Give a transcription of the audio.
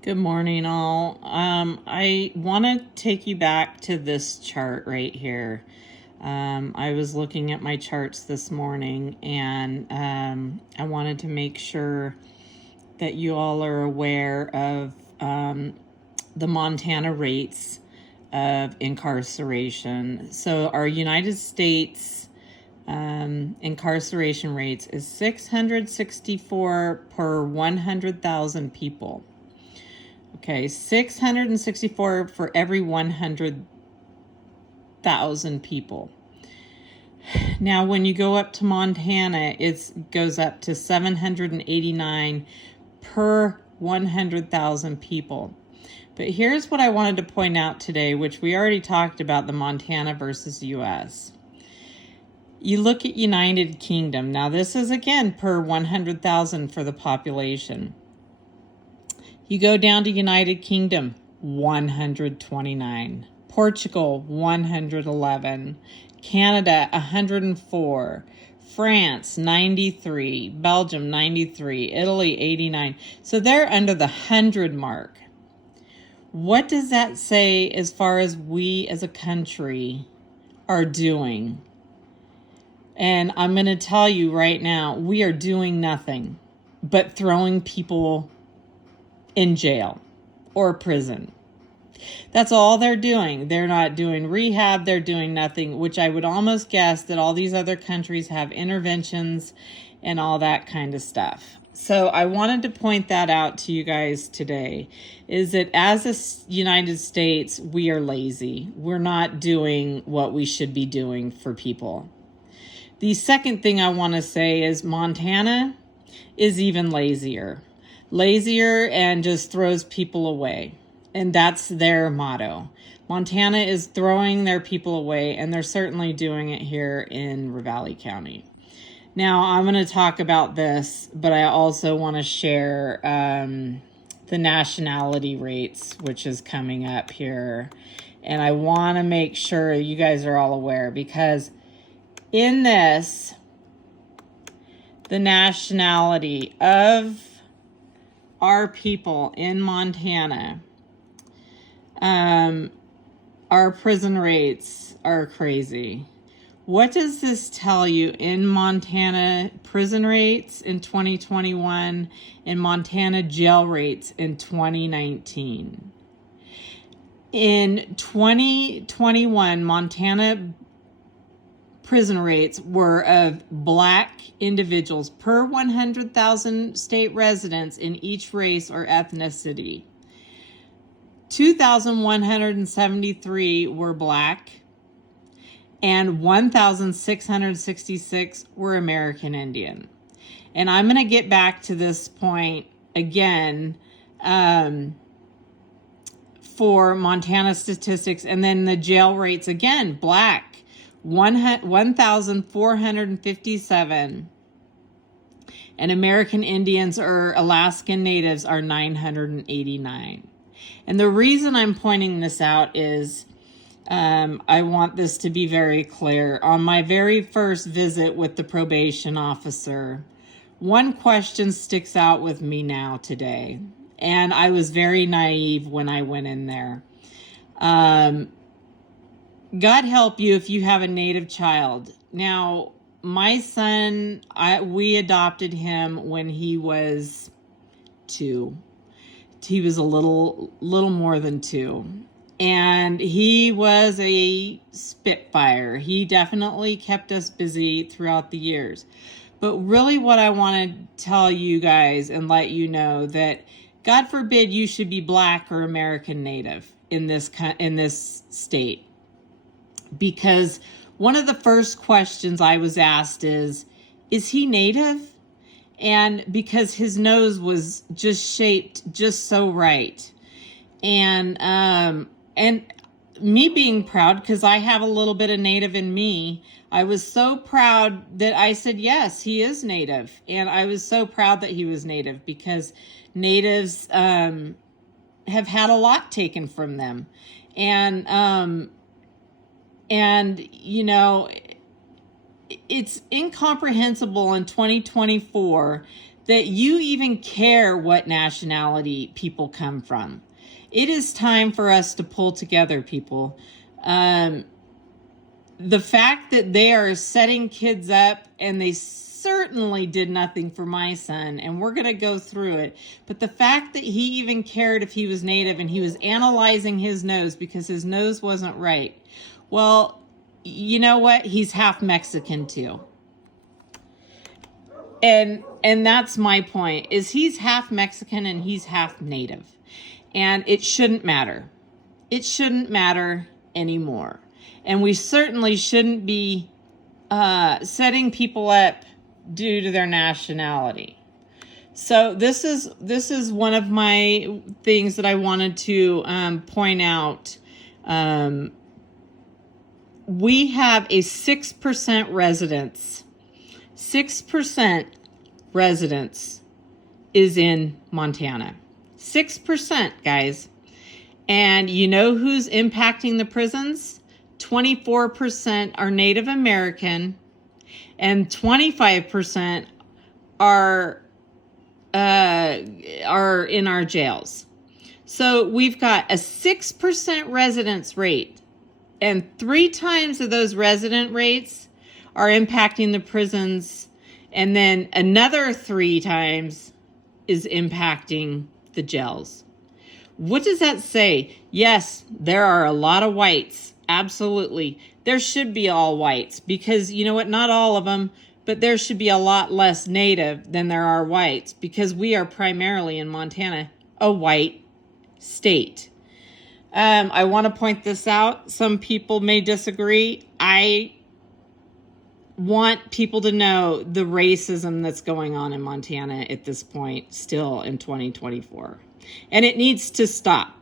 Good morning, all. I want to take you back to this chart right here. I was looking at my charts this morning, and I wanted to make sure that you all are aware of the Montana rates of incarceration. So our United States incarceration rates is 664 per 100,000 people. Okay, 664 for every 100,000 people. Now, when you go up to Montana, it goes up to 789 per 100,000 people. But here's what I wanted to point out today, which we already talked about, the Montana versus US. You look at United Kingdom. Now, this is again per 100,000 for the population. You go down to United Kingdom, 129. Portugal, 111. Canada, 104. France, 93. Belgium, 93. Italy, 89. So they're under the 100 mark. What does that say as far as we as a country are doing? And I'm going to tell you right now, we are doing nothing but throwing people in jail or prison. That's all they're doing. They're not doing rehab. They're doing nothing, which I would almost guess that all these other countries have interventions and all that kind of stuff. So I wanted to point that out to you guys today, is that as a United States, we are lazy. We're not doing what we should be doing for people. The second thing I want to say is Montana is even lazier and just throws people away. And that's their motto. Montana is throwing their people away, and they're certainly doing it here in Ravalli County. Now, I'm going to talk about this, but I also want to share the nationality rates, which is coming up here. And I want to make sure you guys are all aware, because in this, the nationality of our people in Montana, our prison rates are crazy. What does this tell you in Montana prison rates in 2021 and Montana jail rates in 2019? In 2021, Montana prison rates were of Black individuals per 100,000 state residents in each race or ethnicity. 2,173 were Black and 1,666 were American Indian. And I'm going to get back to this point again for Montana statistics, and then the jail rates again. Black, 1,457, and American Indians or Alaskan Natives are 989. And the reason I'm pointing this out is I want this to be very clear. On my very first visit with the probation officer, one question sticks out with me now today, and I was very naive when I went in there. God help you if you have a Native child. Now, my son, we adopted him when he was 2. He was a little more than 2. And he was a spitfire. He definitely kept us busy throughout the years. But really what I want to tell you guys and let you know that God forbid you should be Black or American Native in this state. Because one of the first questions I was asked is he Native? And because his nose was just shaped just so right. And me being proud, because I have a little bit of Native in me, I was so proud that I said, yes, he is Native. And I was so proud that he was Native, because Natives have had a lot taken from them. And you know, it's incomprehensible in 2024 that you even care what nationality people come from. It is time for us to pull together, people. The fact that they are setting kids up, and they certainly did nothing for my son, and we're going to go through it, but the fact that he even cared if he was Native, and he was analyzing his nose because his nose wasn't right. Well, you know what? He's half Mexican too. And that's my point, is he's half Mexican and he's half Native. And it shouldn't matter. It shouldn't matter anymore. And we certainly shouldn't be setting people up due to their nationality. So this is one of my things that I wanted to point out. We have a 6% residence. 6% residence is in Montana. 6%, guys. And you know who's impacting the prisons? 24% are Native American, and 25% are in our jails. So we've got a 6% residence rate, and 3 times of those resident rates are impacting the prisons, and then another 3 times is impacting the jails. What does that say? Yes, there are a lot of whites. Absolutely. There should be all whites, because you know what? Not all of them, but there should be a lot less Native than there are whites, because we are primarily in Montana a white state. I want to point this out. Some people may disagree. I want people to know the racism that's going on in Montana at this point, still in 2024. And it needs to stop.